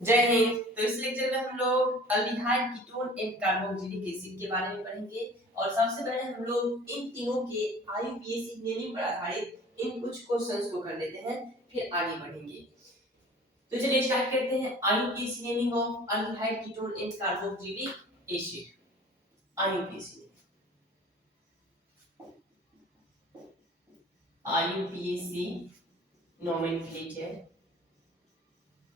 जय हिंद। तो इस लेक्चर में हम लोग aldehyde ketone and carboxylic acid के बारे में पढ़ेंगे और सबसे पहले हम लोग इन तीनों के आईयूपीएसी नेमिंग पर आधारित इन कुछ क्वेश्चंस को कर लेते हैं, फिर आगे बढ़ेंगे। तो चलिए स्टार्ट करते हैं। IUPAC naming of aldehyde ketone and carboxylic acid. IUPAC nomenclature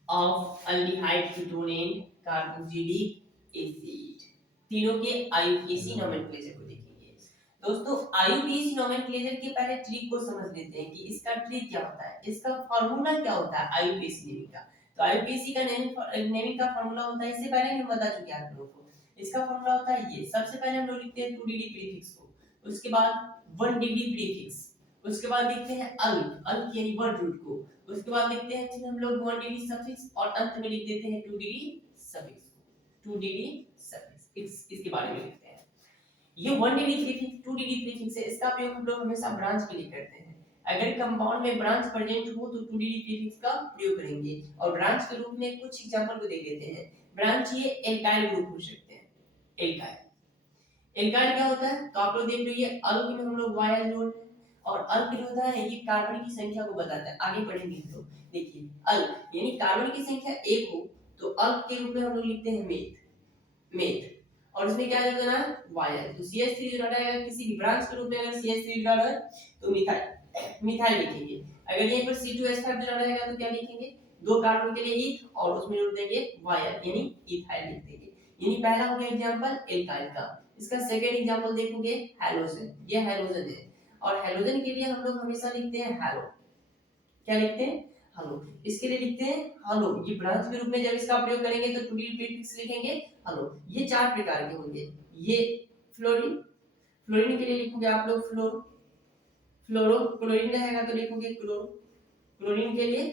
of aldehyde ketone and carboxylic acid. तीनों के आईयूपीएसी नोमेनक्लेचर को देखेंगे। दोस्तों आईयूपीएसी नोमेनक्लेचर के पहले ट्रिक को समझ लेते हैं कि इसका ट्रिक क्या होता है, इसका फार्मूला क्या होता है आईयूपीएसी नेमिंग का। तो आईयूपीएसी का नेमिंग का फार्मूला होता है, इससे पहले हम बता चुके हैं आप लोगों को। इसका फार्मूला होता है ये, सबसे पहले हम लोग लिखते हैं 2 डिग्री प्रीफिक्स को, उसके बाद 1 डिग्री प्रीफिक्स, उसके बाद लिखते हैं अल्क यानी वर्ड रूट को, उसके बाद लिखते हैं हम लोग 1 डिग्री सफिक्स और अंत में लिख देते हैं 2 डिग्री सफिक्स। 2 डिग्री सफिक्स इसके बारे में लिखते हैं। ये 1 डिग्री प्रीफिक्स 2 डिग्री प्रीफिक्स है, इसका प्रयोग हम लोग हमेशा ब्रांच के लिए करते हैं। अगर कंपाउंड में ब्रांच प्रेजेंट हो तो 2 डिग्री प्रीफिक्स का प्रयोग करेंगे और ब्रांच के रूप में कुछ एग्जांपल को देख लेते हैं। ब्रांच ये एल्काइल ग्रुप हो सकते हैं। एल्काइल क्या होता है तो आप लोग देख लो, ये अल्क में हम लोग वाई जोड़ते हैं और अल्क जो होता है ये कार्बन की संख्या को बताता है। आगे पढ़ेंगे हम लोग। देखिए अल्क यानी कार्बन की संख्या 1 हो तो अल्क के रूप में हम लोग लिखते हैं मेथ और इसमें क्या देना है वायल। तो CH3 जो रहेगा किसी भी ब्रांच के रूप में, अगर CH3 डाला है तो मिथाइल लिखेंगे। अगर यहीं पर C2H5 जो रहेगा तो क्या लिखेंगे, दो कार्बन के लिए ईथ और उसमें जोड़ देंगे वायल यानी इथाइल लिख देंगे। यानी पहला हो गया एग्जांपल एल्काइल का। इसका सेकंड एग्जांपल देखोगे हैलोजन, ये हैलोजन है और हैलोजन के लिए हम लोग हमेशा लिखते हैं हैलो। क्या लिखते हैं हेलो। इसके लिए लिखते हैं हेलो, ये ब्रांच के रूप में जब इसका प्रयोग करेंगे तो 2 डिग्री प्रीफिक्स लिखेंगे हेलो। ये चार प्रकार के होंगे। ये फ्लोरीन, फ्लोरीन के लिए लिखोगे आप लोग फ्लोरो, क्लोरीन रहेगा तो लिखोगे क्लोरो, क्लोरीन के लिए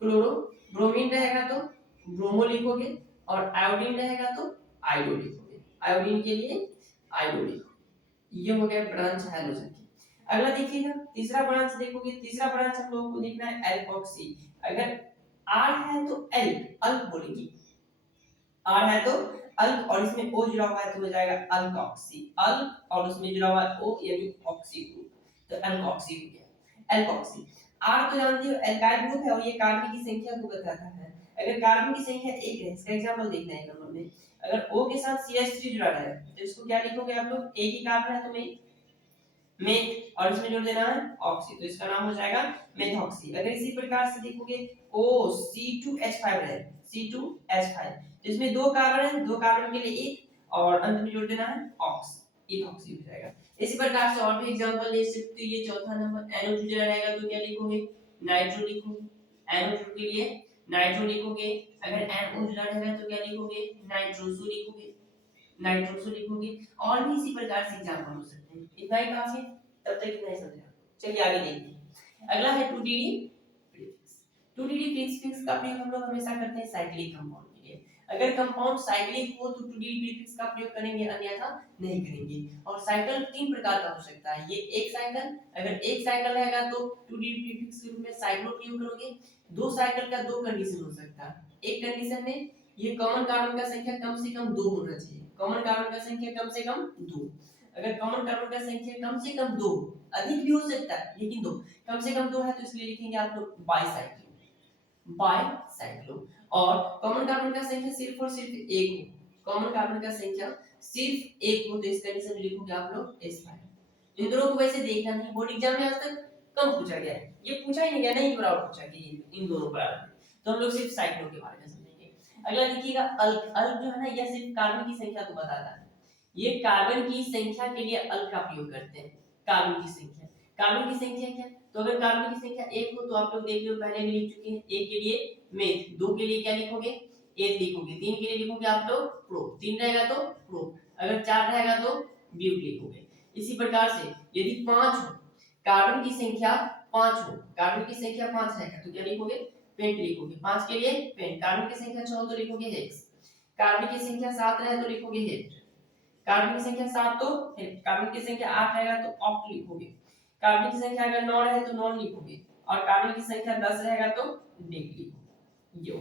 क्लोरो, ब्रोमीन रहेगा तो ब्रोमो लिखोगे और आयोडीन रहेगा तो आयोडो लिखोगे, आयोडीन के लिए आयोडो लिखोगे। ये हो गया ब्रांच हैलोजन की। अगला देखिएगा तीसरा ब्रांच देखोगे, तीसरा ब्रांच हम लोगों को देखना है एल्कोक्सी। अगर आर है तो अल्क बोलेंगे, आर है तो अल्क और इसमें ओ जुड़ा हुआ है तो हो जाएगा अल्कोक्सी, अल्क और उसमें जुड़ा हुआ है ओ यानी ऑक्सी ग्रुप, तो अल्कोक्सी हो गया एल्कोक्सी। आर तो जानते हो एल्काइल ग्रुप है और ये कार्बन की संख्या को बताता है। अगर कार्बन की संख्या 1 है, इसका एग्जांपल देखना है नंबर में। अगर O के साथ CH3 जुड़ा है तो इसको क्या लिखोगे आप लोग, एक ही कार्बन है तो मेथ और इसमें जोड़ देना है ऑक्सी, तो इसका नाम हो जाएगा मेथॉक्सी। अगर इसी प्रकार से देखोगे O C2H5 है, C2H5 तो इसमें दो कार्बन है, दो कार्बन के लिए एक और अंत में जोड़ देना है ऑक्स, इथॉक्सी हो जाएगा। इसी प्रकार से और भी एग्जांपल ले सकते हो। ये चौथा नंबर NO2 जो रहेगा तो क्या लिखोगे, नाइट्रो लिखोगे, NO2 के लिए नाइट्रो लिखोगे। अगर NO जुड़ा रहेगा तो क्या लिखोगे, नाइट्रोसो लिखोगे, नाइट्रोसो लिखोगे। और भी इसी प्रकार से एग्जांपल हो सकते हैं। इतना ही काफी, तब तक इतना ही समझना। चलिए आगे देखिए। अगला है 2 डिग्री प्रीफिक्स। 2 डिग्री प्रीफिक्स का प्रयोग हम लोग हमेशा करते हैं साइक्लिक कंपाउंड के लिए। अगर कंपाउंड साइक्लिक हो तो 2 डिग्री प्रीफिक्स का प्रयोग करेंगे, अन्यथा नहीं करेंगे। और साइकिल तीन प्रकार का हो सकता है। ये एक साइकिल, अगर एक साइकिल रहेगा तो 2 डिग्री प्रीफिक्स के रूप में साइक्लो प्रयोग करोगे। दो साइकिल का दो कंडीशन हो सकता है। एक कंडीशन में ये कॉमन कार्बन का संख्या कम से कम 2 होना चाहिए, कॉमन कार्बन का संख्या कम से कम 2। अगर कॉमन कार्बन का संख्या कम से कम 2, अधिक भी हो सकता है लेकिन 2, कम से कम 2 है तो इसलिए लिखेंगे आप लोग बाईसाइक्लो, बाईसाइक्लो। और कॉमन कार्बन का संख्या सिर्फ और सिर्फ 1 हो, कॉमन कार्बन का संख्या सिर्फ 1 हो तो इस कंडीशन में लिखोगे आप लोग S5। इन दोनों को वैसे देखना नहीं, बोर्ड एग्जाम में आज तक कम पूछा गया है, ये पूछा ही नहीं गया, नहीं बराबर पूछा गया इन दोनों पर। तो हम लोग सिर्फ साइक्लो के बारे में समझेंगे। अगला देखिएगा अल्क। अल्क जो है ना, यह सिर्फ कार्बन की संख्या को बताता है। ये कार्बन की संख्या के लिए अल्क का प्रयोग करते हैं। कार्बन की संख्या, कार्बन की संख्या क्या, तो अगर कार्बन की संख्या 1 हो तो आप लोग देख लो पहले भी लिख चुके हैं। 1 के लिए मेथ, 2 के लिए क्या लिखोगे एथ लिखोगे, 3 के लिए लिखोगे आप लोग प्रो, 3 रहेगा तो प्रो, अगर 4 रहेगा तो ब्यूट लिखोगे। इसी प्रकार से यदि 5 हो, कार्बन की संख्या 5 हो, कार्बन की संख्या 5 रहेगा तो क्या लिखोगे पेंट लिखोगे। 5 के लिए पेंट। कार्बन की संख्या 6 तो लिखोगे हेक्स। कार्बन की संख्या 7 रहे तो लिखोगे हेट। कार्बन की संख्या 7 तो हेट। कार्बन की संख्या 8 रहेगा तो ऑक्ट लिखोगे। कार्बन की संख्या अगर 9 रहे तो नॉन लिखोगे और कार्बन की संख्या 10 रहेगा तो डेक लिखोगे। यो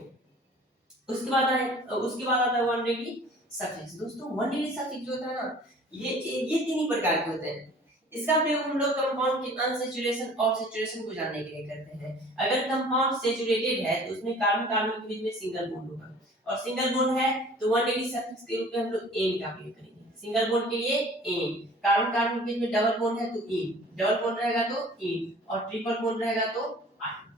उसके बाद आता है 1 डिग्री सफिक्स। दोस्तों 1 डिग्री सफिक्स जो होता है ना, ये तीन ही प्रकार के होते हैं। इसका प्रयोग हम लोग कंपाउंड के अनसैचुरेशन और सैचुरेशन को जानने के लिए करते हैं। अगर कंपाउंड सैचुरेटेड है तो उसमें कार्बन कार्बन के बीच में सिंगल बॉन्ड होगा, और सिंगल बॉन्ड है तो 1 डिग्री सफिक्स के रूप में हम लोग एन का प्रयोग करेंगे। सिंगल बॉन्ड के लिए एन, कार्बन कार्बन के बीच में डबल बॉन्ड है तो इन, डबल बॉन्ड रहेगा तो इन, और ट्रिपल बॉन्ड रहेगा तो आइन।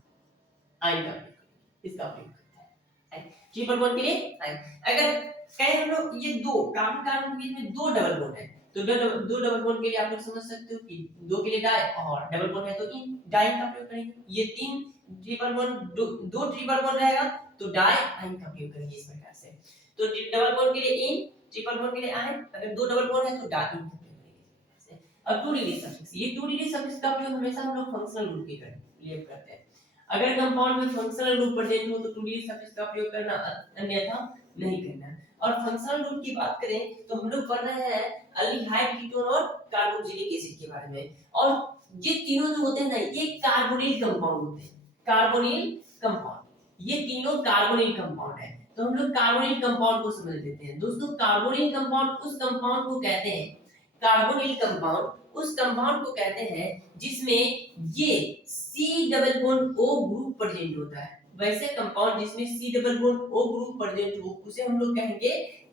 आइन का प्रयोग करेंगे, इसका प्रयोग करते हैं ट्रिपल बॉन्ड के लिए आइन। अगर कहें हम लोग ये दो कार्बन कार्बन के बीच में दो डबल बॉन्ड है तो दो डबल बॉन्ड के लिए आप लोग समझ सकते हो कि दो के लिए डाई, और डबल बॉन्ड है तो इन, डाई का प्रयोग करेंगे। ये तीन ट्रिपल बॉन्ड, दो ट्रिपल बॉन्ड रहेगा तो डाई आइन का प्रयोग करेंगे इस प्रकार से। तो डबल बॉन्ड के लिए इन, ट्रिपल बॉन्ड के लिए आइन, अगर दो डबल बॉन्ड है तो डाई का प्रयोग करेंगे। अब 2 डिग्री सफिक्स, ये 2 डिग्री सफिक्स का प्रयोग हमेशा हम लोग फंक्शनल ग्रुप के लिए करते हैं। अगर कंपाउंड में फंक्शनल ग्रुप प्रेजेंट हो तो 2 डिग्री सफिक्स का प्रयोग करना, अन्यथा नहीं करना। और फंक्शनल ग्रुप की बात करें तो हम लोग पढ़ रहे हैं अल्डिहाइड, कीटोन और कार्बोक्सिलिक एसिड के बारे में। और ये तीनों जो होते हैं ना, ये कार्बोनिल कंपाउंड होते हैं। कार्बोनिल कंपाउंड, ये तीनों कार्बोनिल कंपाउंड है। तो हम लोग कार्बोनिल कंपाउंड को समझ लेते हैं। दोस्तों कार्बोनिल कंपाउंड उस कंपाउंड को कहते हैं, कार्बोनिल कंपाउंड उस कंपाउंड को कहते हैं जिसमें ये C double bond O group present होता है। वैसे कंपाउंड जिसमें C double bond O group present हो उसे हम लोग कहेंगे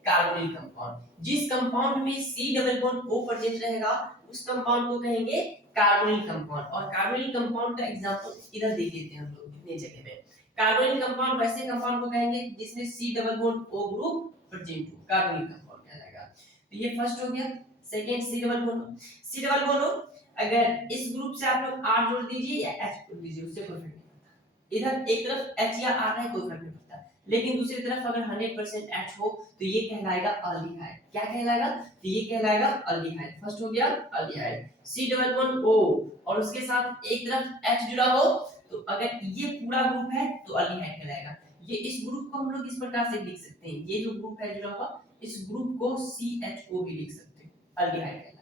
कार्बोनिल कंपाउंड। जिस कंपाउंड में C double bond O present रहेगा उस कंपाउंड को कहेंगे कार्बोनिल कंपाउंड। और कार्बोनिल कंपाउंड का एग्जांपल इधर देख लेते हैं हम लोग कितने जगह में। कार्बोनिल कंपाउंड वैसे कंपाउंड को कहेंगे जिसमें C double bond O group present हो, कार्बोनिल कंपाउंड कहलाएगा। तो ये फर्स्ट हो गया। Second C double bond, C double bond अगर इस ग्रुप से आप लोग R जोड़ दीजिए या H जोड़ दीजिए, उससे कोई फर्क नहीं पड़ता। इधर एक तरफ H या R है कोई फर्क नहीं पड़ता, लेकिन दूसरी तरफ अगर 100% H हो तो ये कहलाएगा अल्डिहाइड। क्या कहलाएगा? तो ये कहलाएगा अल्डिहाइड। फर्स्ट हो गया aldehyde, C double bond O और उसके साथ एक तरफ H जुड़ा हो तो अगर ये पूरा ग्रुप है तो अल्डिहाइड कहलाएगा। ये इस ग्रुप को हम लोग इस प्रकार से लिख सकते हैं, ये जो ग्रुप है जुड़ा हुआ, इस ग्रुप को CHO भी लिख सकते हैं, अल्डिहाइड कहलाएगा।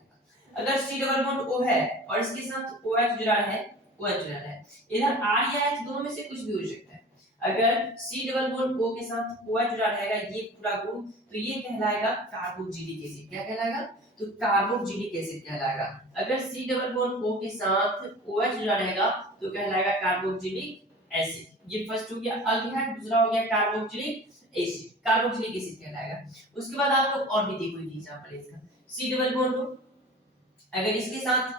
अगर C डबल बॉन्ड O है और इसके साथ OH जुड़ा है, OH जुड़ा है, इधर R या H दोनों में से कुछ भी हो सकता है। अगर C डबल बॉन्ड O के साथ OH जुड़ा रहेगा ये पूरा ग्रुप, तो ये कहलाएगा कार्बोक्सिलिक एसिड। क्या कहलाएगा? तो कार्बोक्सिलिक एसिड कहलाएगा। अगर C डबल बॉन्ड O के साथ OH जुड़ा रहेगा तो कहलाएगा कार्बोक्सिलिक एसिड। ये फर्स्ट हो गया अल्डिहाइड, दूसरा हो गया कार्बोक्सिलिक एसिड, कार्बोक्सिलिक एसिड कहलाएगा। उसके बाद आप लोग और भी देखो एग्जांपल इसका। C डबल बॉन्ड O अगर इसके साथ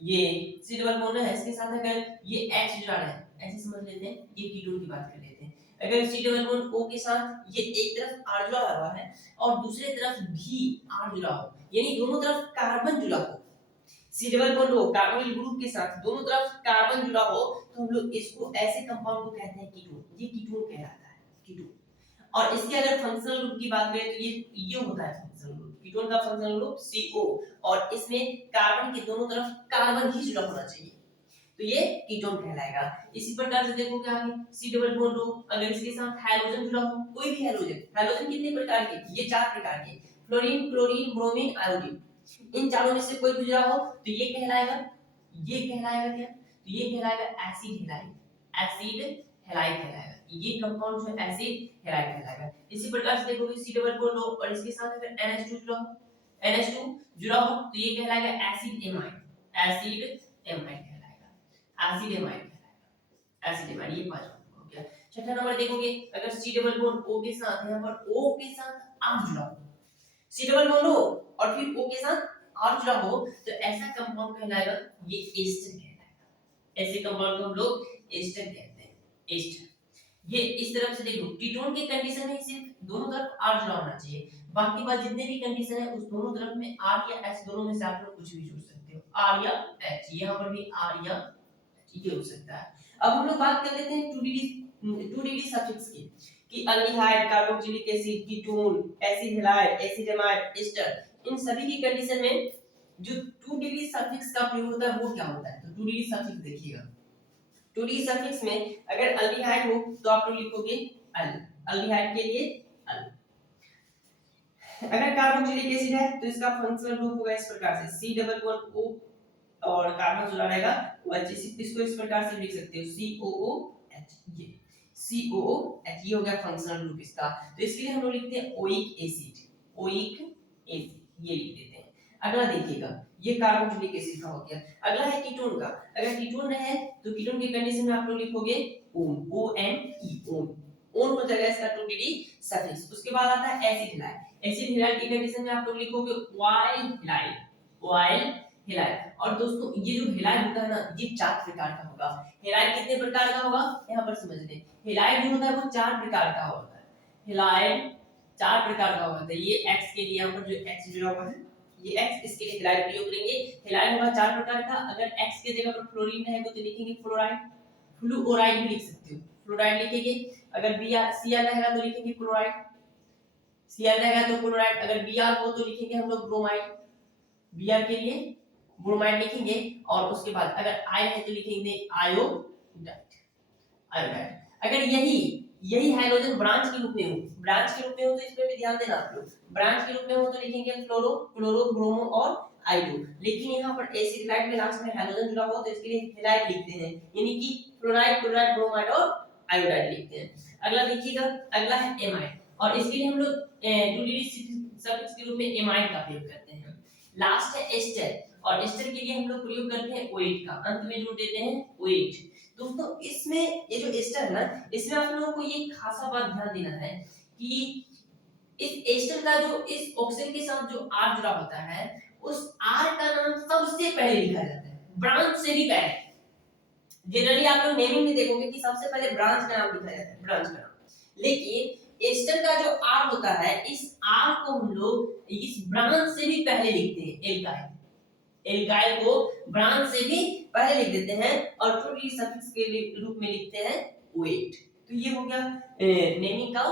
ये C डबल बॉन्ड है, इसके साथ अगर ये H जुड़ा है, ऐसे समझ लेते हैं, ये कीटोन की बात कर लेते हैं। अगर C डबल बॉन्ड O के साथ ये एक तरफ R जुड़ा हुआ है और दूसरे तरफ भी R जुड़ा हो, यानी दोनों तरफ कार्बन जुड़ा हो, C double bond O carbonyl group के साथ दोनों तरफ कार्बन जुड़ा हो, तो हम लोग इसको ऐसे कंपाउंड को कहते हैं कीटोन। ये कीटोन कहलाता है, कीटोन। और इसके अगर फंक्शनल ग्रुप की बात करें तो ये होता है फंक्शनल ग्रुप। कीटोन का फंक्शनल ग्रुप CO और इसमें कार्बन के दोनों तरफ कार्बन ही जुड़ा होना चाहिए, तो ये कीटोन कहलाएगा। इसी प्रकार से देखो क्या है, C डबल बॉन्ड O अगर इसके साथ हाइड्रोजन जुड़ा हो, कोई भी हाइड्रोजन, हाइड्रोजन कितने प्रकार के? ये 4 प्रकार के, फ्लोरीन, क्लोरीन, ब्रोमीन, आयोडीन। इन चारों में से कोई भी जुड़ा हो तो ये कहलाएगा, ये कहलाएगा क्या? तो ये कहलाएगा एसिड हैलाइड, एसिड हैलाइड कहलाएगा। ये कंपाउंड जो है एसिड हैलाइड कहलाएगा। इसी प्रकार से देखोगे C डबल बॉन्ड O और इसके साथ अगर NH2 जुड़ा हो, NH2 जुड़ा हो तो ये कहलाएगा एसिड एमाइड, एसिड एमाइड कहलाएगा, एसिड एमाइड कहलाएगा, एसिड एमाइड। ये 5 हो गया। छठा नंबर देखोगे अगर C डबल बॉन्ड O के साथ यहां पर O के साथ R जुड़ा हो, C डबल बॉन्ड O और फिर O के साथ R जुड़ा हो तो ऐसा कंपाउंड कहलाएगा ये एस्टर कहलाएगा। ऐसे कंपाउंड को हम लोग एस्टर कहते हैं, एस्टर। ये इस तरफ से देखो, कीटोन की कंडीशन है सिर्फ दोनों तरफ R जुड़ा होना चाहिए, बाकी बात जितने भी कंडीशन है उस दोनों तरफ में R या H दोनों में से आप लोग कुछ भी जोड़ सकते हो, R या H। यहां पर भी R या H ये हो सकता है। अब हम लोग बात कर लेते हैं 2 डिग्री सफिक्स की, कि aldehyde, carboxylic acid, ketone, acid halide, acid amide, ester, इन सभी की कंडीशन में जो 2 डिग्री सफिक्स का प्रयोग होता है वो क्या होता है? तो 2 डिग्री सफिक्स देखिएगा, 2 डिग्री सफिक्स में अगर अल्डिहाइड हो तो आप लोग लिखोगे अल, अल्डिहाइड के लिए अल। अगर कार्बोक्सिलिक एसिड है तो इसका फंक्शनल ग्रुप होगा इस प्रकार से, C डबल बॉन्ड O और कार्बन जुड़ा रहेगा OH, इसको इस प्रकार से लिख सकते हो COOH। ये COOH, ये हो गया फंक्शनल ग्रुप इसका। तो इसके लिए हम लोग लिखते हैं ओइक एसिड, ओइक एसिड ये लिख देते हैं। अगला देखिएगा, ये कार्बोक्सिलिक एसिड का हो गया। अगला है कीटोन का। अगर कीटोन है तो कीटोन की कंडीशन में आप लोग लिखोगे ओन, ONE, ओन। ओन हो जाएगा इसका 2dd सफिक्स। उसके बाद आता है एसिड हैलाइड। एसिड हैलाइड की कंडीशन में आप लोग लिखोगे ऑयल हैलाइड, ऑयल हैलाइड। और दोस्तों ये जो हैलाइड होता है ना, ये 4 प्रकार का होगा। हैलाइड कितने प्रकार का होगा यहां पर समझ लें। हैलाइड जो होता है वो 4 प्रकार का होता है। हैलाइड 4 प्रकार का होता है। ये X के लिए यहां पर जो X जुड़ा हुआ है, ये X, इसके लिए हैलाइड प्रयोग करेंगे। हैलाइड होगा 4 प्रकार का। अगर X के जगह पर फ्लोरीन रहेगा तो लिखेंगे फ्लोराइड, फ्लूओराइड भी लिख सकते हो, फ्लोराइड लिखेंगे। अगर Cl रहेगा तो लिखेंगे क्लोराइड, Cl रहेगा तो क्लोराइड। अगर Br हो तो लिखेंगे हम लोग ब्रोमाइड, Br के लिए ब्रोमाइड लिखेंगे। और उसके बाद अगर I है तो लिखेंगे आयोडाइड, आयोडाइड। अगर यही हाइड्रोजन ब्रांच के रूप में हो, ब्रांच के रूप में हो तो इसमें भी ध्यान देना आप लोग। ब्रांच के रूप में हो तो लिखेंगे फ्लोरो, क्लोरो, ब्रोमो और आयोडो। लेकिन यहाँ पर एसिड हैलाइड में लास्ट में हाइड्रोजन जुड़ा हुआ तो इसके लिए हैलाइड लिखते हैं, यानी कि फ्लोराइड, क्लोराइड, ब्रोमाइड और आयोडाइड लिखते हैं। अगला देखिएगा, अगला है एमाइड। और इसके लिए हम लोग 2dd सफिक्स के रूप में एमाइड का प्रयोग करते हैं। लास्ट है एस्टर। और एस्टर के लिए हम लोग प्रयोग करते हैं ओएट का, अंत में जोड़ देते हैं ओएट। दोस्तों इसमें ये जो एस्टर है ना, इसमें आप लोगों को ये खासा बात ध्यान देना है कि इस एस्टर का जो इस ऑक्सीजन के साथ जो R जुड़ा होता है, उस R का नाम सबसे पहले लिखा जाता है, ब्रांच से भी पहले। जनरली आप लोग नेमिंग में देखोगे कि सबसे पहले ब्रांच का नाम लिखा जाता है, ब्रांच का नाम। लेकिन एस्टर का जो R होता है, इस R को हम लोग इस ब्रांच से भी पहले लिखते हैं, एल्काइल। एल्काइल को ब्रांच से भी पहले लिख देते हैं और 2dd सफिक्स के रूप में लिखते हैं ओएट। तो ये हो गया नेमिंग का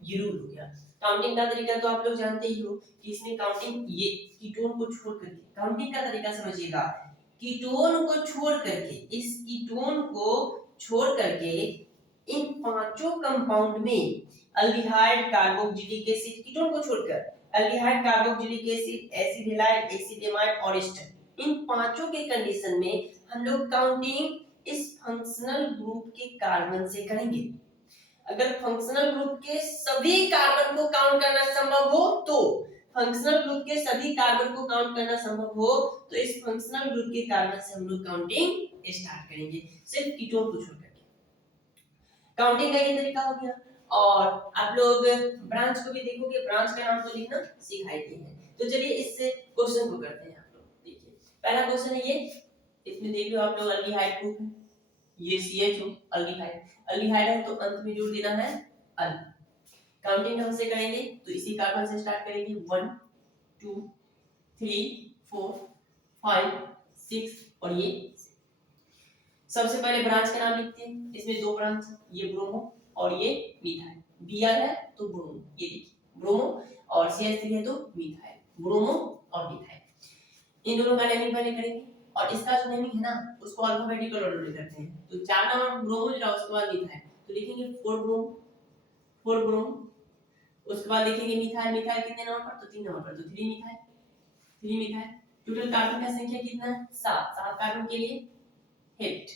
ये रूल हो गया। काउंटिंग का तरीका तो आप लोग जानते ही हो कि इसमें काउंटिंग, ये कीटोन को छोड़ करके काउंटिंग का तरीका समझिएगा। कीटोन को छोड़ करके, इस कीटोन को छोड़ करके इन 5 कंपाउंड में अल्डिहाइड, कार्बोक्सिलिक एसिड, कीटोन को छोड़कर aldehyde, carboxylic acid, acid halide, acid amide और एस्टर, इन 5 के कंडीशन में हम लोग काउंटिंग इस फंक्शनल ग्रुप के कार्बन से करेंगे। अगर फंक्शनल ग्रुप के सभी कार्बन को काउंट करना संभव हो तो, फंक्शनल ग्रुप के सभी कार्बन को काउंट करना संभव हो तो इस फंक्शनल ग्रुप के कार्बन से हम लोग काउंटिंग स्टार्ट करेंगे, सिर्फ कीटोन को छोड़ करके। काउंटिंग का ये तरीका हो गया। और आप लोग ब्रांच को भी देखोगे, ब्रांच का नाम तो लिखना सिखाई दी है। तो चलिए इस क्वेश्चन को करते हैं। आप लोग देखिए, पहला क्वेश्चन है ये, इसमें देख लो आप लोग अल्डिहाइड ग्रुप है, ये CH अल्डिहाइड, अल्डिहाइड है तो अंत में जोड़ देना है अल। काउंटिंग कहां से करेंगे तो इसी कार्बन से स्टार्ट करेंगे, 1 2 3 4 5 6 और ये। सबसे पहले ब्रांच का नाम लिखते हैं, इसमें 2 ब्रांच, ये ब्रोमो और ये मिथाइल। Br है तो ब्रोमो, ये देखिए ब्रोमो, और CH3 है तो मिथाइल, ब्रोमो और मिथाइल। इन दोनों का नेमिंग पहले करेंगे और इसका जो नेमिंग है ना उसको अल्फाबेटिकल ऑर्डर में करते हैं। तो 4 नंबर ब्रोमो जो है उसके बाद मिथाइल, तो लिखेंगे 4 ब्रोमो, 4 ब्रोमो। उसके बाद लिखेंगे मिथाइल, मिथाइल कितने नंबर पर तो 3 नंबर पर, तो 3 मिथाइल, 3 मिथाइल। टोटल कार्बन का संख्या कितना है 7, 7 कार्बन के लिए हेट।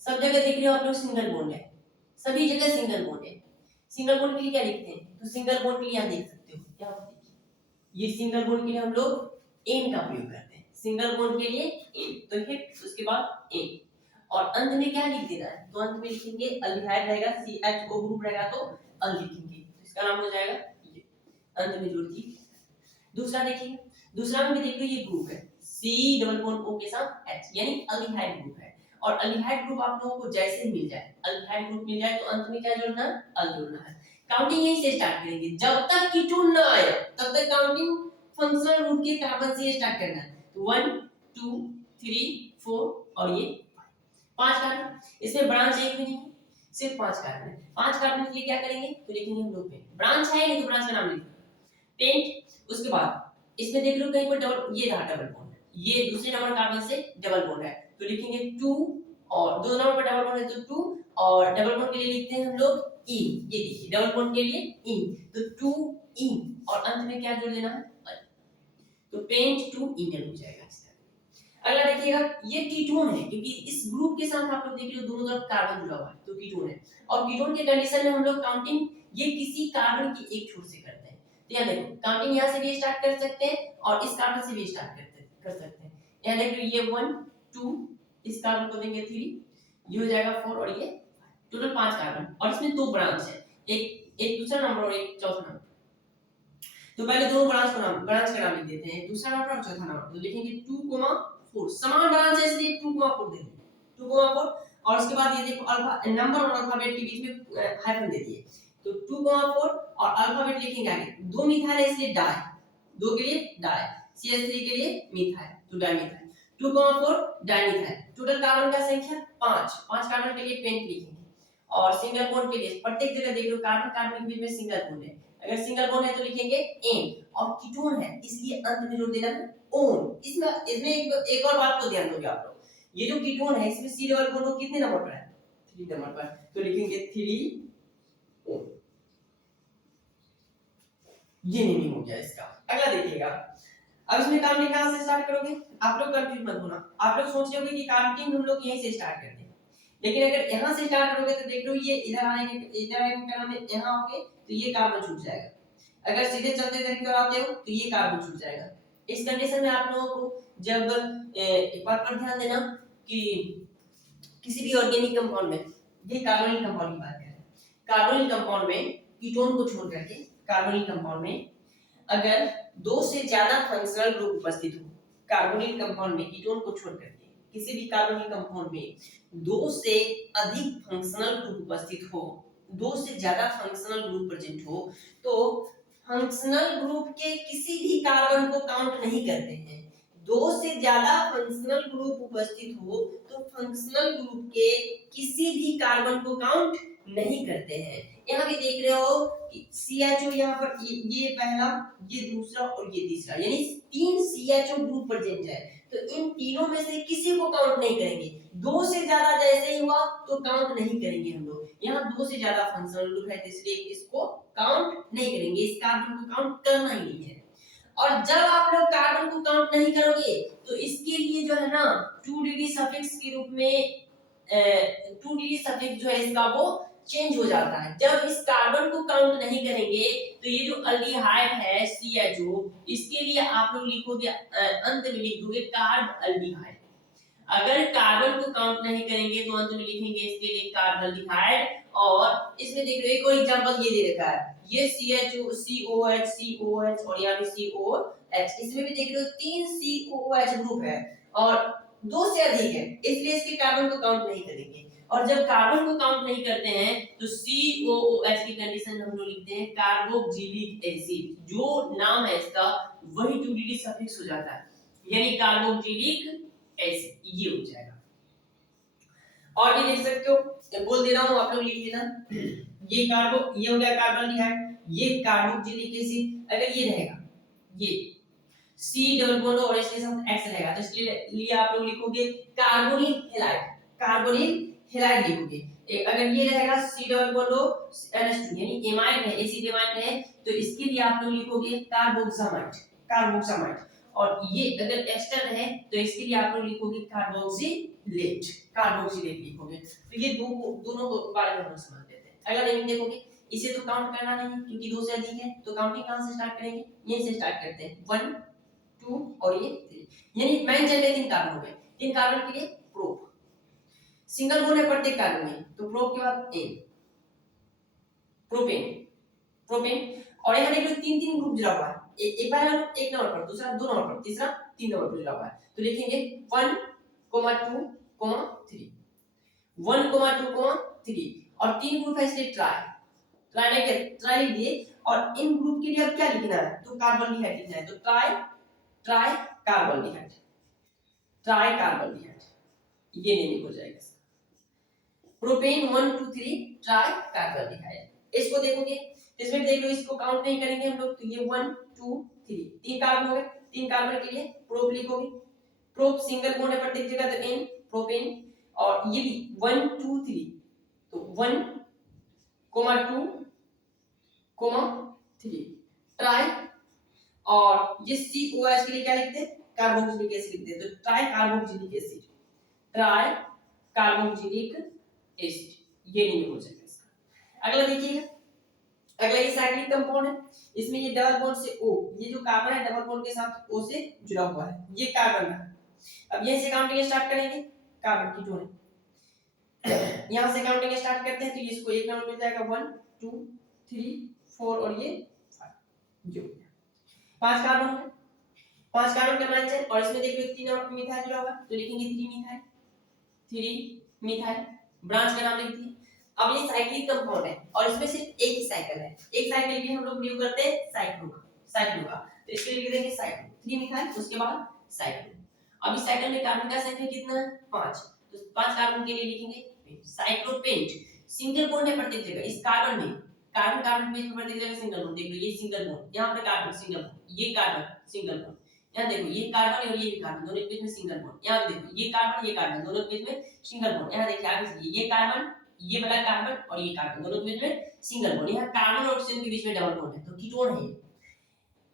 सब जगह देख रहे हो आप लोग सिंगल बॉन्ड है, सभी जगह सिंगल बॉन्ड है। सिंगल बॉन्ड के लिए क्या लिखते हैं तो सिंगल बॉन्ड के लिए यहां देख सकते हो, क्या देखिए ये सिंगल बॉन्ड के लिए हम लोग एन का प्रयोग करते हैं, सिंगल बॉन्ड के लिए एन, तो हिट उसके बाद एन। और अंत में क्या लिख देना है तो अंत में लिखेंगे अल्डिहाइड रहेगा, CHO ग्रुप रहेगा तो अल लिखेंगे, तो इसका नाम हो जाएगा ये, अंत में जोड़ दी। दूसरा देखिए, दूसरा में भी देखिए ये ग्रुप है C डबल बॉन्ड O के साथ H, यानी अल्डिहाइड ग्रुप है। और अल्डिहाइड ग्रुप आप लोगों को जैसे ही मिल जाए, अल्डिहाइड ग्रुप मिल जाए तो अंत में क्या जोड़ना है अल जोड़ना है। काउंटिंग यहीं से स्टार्ट करेंगे, जब तक कीटोन ना आए तब तक काउंटिंग फंक्शनल ग्रुप के कार्बन से स्टार्ट करना है। तो 1 2 3 4 और ये 5 कार्बन, इसमें ब्रांच एक भी नहीं, सिर्फ 5 कार्बन है। 5 कार्बन के लिए क्या करेंगे तो लिखेंगे हम लोग पेंट, ब्रांच है नहीं तो ब्रांच का नाम लिखेंगे पेंट। उसके बाद इसमें देख लो कहीं पर डबल, ये रहा डबल बॉन्ड, ये दूसरे नंबर कार्बन से डबल बॉन्ड है तो लिखेंगे 2, और 2 नंबर पर डबल बॉन्ड है तो 2, और डबल बॉन्ड के लिए लिखते हैं हम लोग इन, ये देखिए डबल बॉन्ड के लिए इन, तो 2 इन और अंत में क्या जोड़ देना है अल, तो पेंट 2 इनल हो जाएगा। अगला देखिएगा, ये कीटोन है क्योंकि इस ग्रुप के साथ आप लोग देख रहे हो दोनों तरफ कार्बन जुड़ा हुआ है तो कीटोन है। और कीटोन के कंडीशन में हम लोग काउंटिंग ये किसी कार्बन की एक छोर से करते हैं। तो यहाँ देखो काउंटिंग यहाँ से भी स्टार्ट कर सकते हैं और इस कार्बन से भी स्टार्ट कर सकते हैं। यहाँ देखो ये 1 2, इस कार्बन को देंगे 3, ये हो जाएगा 4 और ये टोटल 5 कार्बन और इसमें 2 ब्रांच है, एक दूसरा नंबर और एक चौथा नंबर। तो पहले दोनों ब्रांच का नाम लिख देते हैं, दूसरा नंबर और चौथा नंबर। तो लिखेंगे 2,4, समान ब्रांच है इसलिए 2,4 देंगे 2,4। और उसके बाद ये देखो अल्फा नंबर और अल्फाबेट के बीच में हाइफन दे दिए तो 2,4 और अल्फाबेट लिखेंगे आगे। 2 मिथाइल है इसलिए डाई, 2 के लिए डाई, CH3 के लिए मिथाइल तो डाइमिथाइल। 2,4 डाइमिथाइल। टोटल कार्बन का संख्या 5 कार्बन के लिए पेंट लिखेंगे। और सिंगल बॉन्ड के लिए प्रत्येक जगह देख लो कार्बन के बीच में सिंगल बॉन्ड है, अगर सिंगल बॉन्ड है तो लिखेंगे एन। और कीटोन है इसलिए अंत में जोड़ देना है ओन। इसमें एक और बात को ध्यान दोगे आप लोग, ये जो कीटोन है इसमें सी डबल बॉन्ड कितने नंबर पर है, 3 नंबर पर, तो लिखेंगे 3 ओन। ये नेमिंग हो गया इसका। अगला देखिएगा, अब इसमें काउंटिंग कहां से स्टार्ट करोगे, आप लोग कंफ्यूज मत होना। आप लोग सोच रहे होंगे कि काउंटिंग हम लोग यहीं से स्टार्ट करते हैं, लेकिन अगर यहां से स्टार्ट करोगे तो देख लो ये इधर आएंगे क्या नाम है, यहां आओगे तो ये कार्बन छूट जाएगा। अगर सीधे चलते तरीके आते हो तो ये कार्बन छूट जाएगा। इस कंडीशन में आप लोगों को जब एक बात पर ध्यान देना कि किसी भी ऑर्गेनिक कंपाउंड में, ये कार्बोनिल कंपाउंड की बात कर रहे हैं, कार्बोनिल कंपाउंड में कीटोन को छोड़ करके कार्बोनिल कंपाउंड में अगर 2 से ज्यादा फंक्शनल ग्रुप उपस्थित हो, कार्बोनिल कंपाउंड में कीटोन को छोड़ करके किसी भी कार्बोनिल कंपाउंड में 2 से अधिक फंक्शनल ग्रुप उपस्थित हो, 2 से ज्यादा फंक्शनल ग्रुप प्रेजेंट हो, तो फंक्शनल ग्रुप के किसी भी कार्बन को काउंट नहीं करते हैं। 2 से ज्यादा फंक्शनल ग्रुप उपस्थित हो तो फंक्शनल ग्रुप के किसी भी कार्बन को काउंट नहीं करते हैं। यहाँ भी देख रहे हो कि CHO यहाँ पर ये पहला, ये दूसरा और ये तीसरा, यानी 3 CHO ग्रुप प्रेजेंट है, तो इन तीनों में से किसी को काउंट नहीं करेंगे। 2 से ज्यादा जैसे ही हुआ तो काउंट नहीं करेंगे हम लोग। यहाँ 2 से ज्यादा फंक्शनल ग्रुप है इसलिए इसको काउंट नहीं करेंगे, इस कार्बन को काउंट करना ही नहीं है। और जब आप लोग कार्बन को काउंट नहीं करोगे तो इसके लिए जो है ना 2dd सफिक्स के रूप में 2dd सफिक्स जो है इसका वो चेंज हो जाता है। जब इस कार्बन को काउंट नहीं करेंगे तो ये जो अल्डिहाइड है CHO, इसके लिए आप लोग लिखोगे अंत में लिख दोगे कार्ब अल्डिहाइड। अगर कार्बन को काउंट नहीं करेंगे तो अंत में लिखेंगे इसके लिए कार्बोल्डिहाइड। और इसमें देख लो एक और एग्जांपल ये दे रखा है, ये CHO COH और यहाँ भी COH, इसमें भी देख लो 3 COOH ग्रुप है और 2 से अधिक है इसलिए इसके कार्बन को काउंट नहीं करेंगे। और जब कार्बन को काउंट नहीं करते हैं तो COOH की कंडीशन हम लोग लिखते हैं कार्बोक्जिलिक एसिड, जो नाम है इसका वही 2dd सफिक्स हो जाता है, यानी कार्बोक्जिलिक एसिड, ये हो जाएगा। और भी देख सकते हो, बोल दे रहा हूं आप लोग लिख लेना, ये कार्बो, ये हो गया कार्बोल्डिहाइड, ये कार्बोक्जिलिक एसिड। अगर ये रहेगा, ये C डबल बॉन्ड और इसके साथ X रहेगा तो इसलिए आप लोग लिखोगे कार्बोनिल हैलाइड, कार्बोनिल हैलाइड लिखोगे। अगर ये रहेगा C डबल बॉन्ड NH2 यानी एमाइड है, एसिड एमाइड है, तो इसके लिए आप लोग लिखोगे कार्बोक्सामाइड, कार्बोक्सामाइड। और ये अगर एस्टर है तो इसके लिए आप लोग लिखोगे कार्बोक्सिलेट, कार्बोक्सिलेट लिखोगे। तो ये दोनों को बारे में हम समझ लेते हैं। अगला लाइन देखोगे, इसे तो काउंट करना नहीं क्योंकि 2 से अधिक है, तो काउंटिंग कहां से स्टार्ट करेंगे, यहीं से स्टार्ट करते हैं 1 2 और ये 3, यानी मेन चेन में 3 कार्बन हो गए। 3 कार्बन के लिए प्रोप, सिंगल बॉन्ड है प्रत्येक कार्बन में तो प्रोप के बाद एन, प्रोपेन, प्रोपेन। और यहां देख लो 3 ग्रुप जुड़ा हुआ है, एक पहला 1 नंबर पर, दूसरा 2 नंबर पर, तीसरा 3 नंबर पर जुड़ा हुआ है, तो लिखेंगे 1 2 3, 1 2 3। और 3 ग्रुप है इसलिए ट्राई, ट्राई लेके ट्राई लिख दिए। और इन ग्रुप के लिए अब क्या लिखना है, तो कार्बोल्डिहाइड लिखना है, तो ट्राई कार्बोल्डिहाइड, ट्राई कार्बोल्डिहाइड, ये नेमिंग हो जाएगा प्रोपेन 1 2 3 ट्राई कार्बोल्डिहाइड। इसको देखोगे इसमें देख लो, इसको काउंट नहीं करेंगे हम लोग, तो ये 1 2 3 3 कार्बन हो गए। 3 कार्बन के लिए प्रोप लिखोगे, प्रोप सिंगल बॉन्ड है प्रत्येक जगह तो एन, प्रोपेन। और ये भी 1 2 3 तो 1 2 3 ट्राई। और ये COH के लिए क्या लिखते हैं, कार्बोक्सिलिक एसिड लिखते हैं, तो try carboxylic acid, try carboxylic acid, ये नेम हो जाएगा इसका। अगला देखिएगा, अगला ये साइक्लिक कंपाउंड है, इसमें ये डबल बॉन्ड से O, ये जो कार्बन है डबल बॉन्ड के साथ O से जुड़ा हुआ है, ये कार्बन है। अब यहीं से काउंटिंग स्टार्ट करेंगे, कार्बन कीटोन है, यहां से काउंटिंग स्टार्ट करते हैं तो ये इसको एक नंबर मिल जाएगा 1 2 3 4 और ये 5, जो 5 कार्बन है, 5 कार्बन का मान है, और इसमें देखिए 3 नंबर पे मिथाइल जुड़ा हुआ है, तो लिखेंगे 3 मिथाइल, 3 मिथाइल, ब्रांच का नाम लिख दिए। अब ये साइक्लिक कंपाउंड है और इसमें सिर्फ एक ही साइकिल है, एक साइकिल के हम लोग प्रयोग करते हैं साइक्लो का, तो इसके लिए लिख देंगे साइक्लो, 3 मिथाइल, उसके बाद साइक्लो। अब इस साइकिल में कार्बन का संख्या कितना है 5, तो 5 कार्बन के लिए लिखेंगे साइक्लोपेंट, सिंगल बॉन्ड है प्रत्येक जगह, इस कार्बन में कार्बन कार्बन बीच में प्रत्येक जगह सिंगल बॉन्ड, देख लो ये सिंगल बॉन्ड, यहां पे कार्बन सिंगल बॉन्ड, ये कार्बन सिंगल बॉन्ड, यहां देखो ये कार्बन और ये कार्बन दोनों के बीच में सिंगल बॉन्ड, यहां पे देखो ये कार्बन दोनों के बीच में सिंगल बॉन्ड, यहां देखिए आगे से ये कार्बन, ये वाला कार्बन और ये कार्बन दोनों के बीच में सिंगल बॉन्ड, यहां कार्बन और ऑक्सीजन के बीच में डबल बॉन्ड है, तो कीटोन है।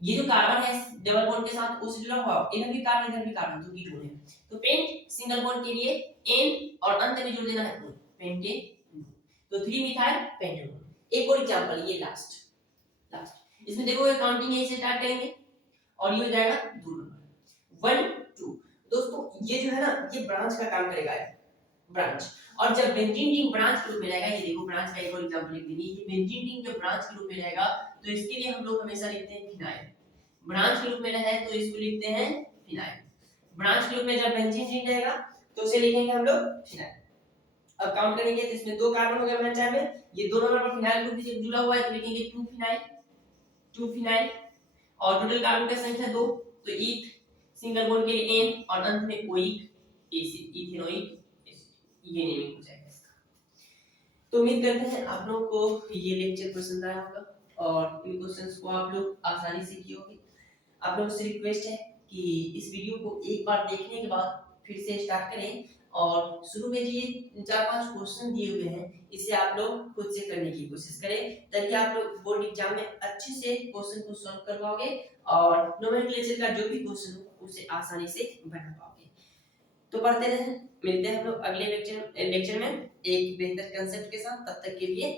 ये जो कार्बन है डबल बॉन्ड के साथ O से जुड़ा हुआ, इधर भी कार्बन, तो कीटोन है। तो पेंट सिंगल बॉन्ड के लिए N और अंत में जोड़ देना है O, पेंटे, तो 3 मिथाइल पेंटेनोल। एक और एग्जांपल, ये लास्ट, इसमें देखो ये काउंटिंग यहीं से स्टार्ट करेंगे और ये हो जाएगा 2 नंबर 1 2। दोस्तों ये जो है ना, ये ब्रांच का काम करेगा, ब्रांच, और जब बेंजीन रिंग ब्रांच के रूप में रहेगा, ये देखो ब्रांच का एक और एग्जांपल लिख देंगे, ये बेंजीन रिंग जब ब्रांच के रूप में रहेगा तो इसके लिए हम लोग हमेशा लिखते हैं फिनाइल, ब्रांच के रूप में रहे तो इसको लिखते हैं फिनाइल, ब्रांच के रूप में जब बेंजीन रिंग रहेगा तो उसे लिखेंगे हम लोग फिनाइल। अब काउंट करेंगे तो इसमें 2 कार्बन हो गए ब्रांच में, ये 2 नंबर पर फिनाइल ग्रुप से जुड़ा हुआ है, तो लिखेंगे 2 फिनाइल, और टोटल कार्बन की संख्या 2, तो ईथ, सिंगल बॉन्ड के लिए N और अंत में ओइक एसिड, इथेनोइक एसिड, ये नेमिंग हो जाएगा इसका। तो उम्मीद करते हैं आप लोगों को ये लेक्चर पसंद आया होगा और इन क्वेश्चंस को आप लोग आसानी से किए होंगे। आप लोगों से रिक्वेस्ट है कि इस वीडियो को एक बार देखने के बाद फिर से स्टार्ट करें, और शुरू में ये 4-5 क्वेश्चन दिए हुए हैं, इसे आप लोग खुद से करने की कोशिश करें, ताकि आप लोग बोर्ड एग्जाम में अच्छे से क्वेश्चन को सॉल्व कर पाओगे और नोमेनक्लेचर का जो भी क्वेश्चन हो उसे आसानी से बना पाओगे। तो पढ़ते रहें, मिलते हैं हम लोग अगले लेक्चर में एक बेहतर कांसेप्ट के साथ, तब तक के लिए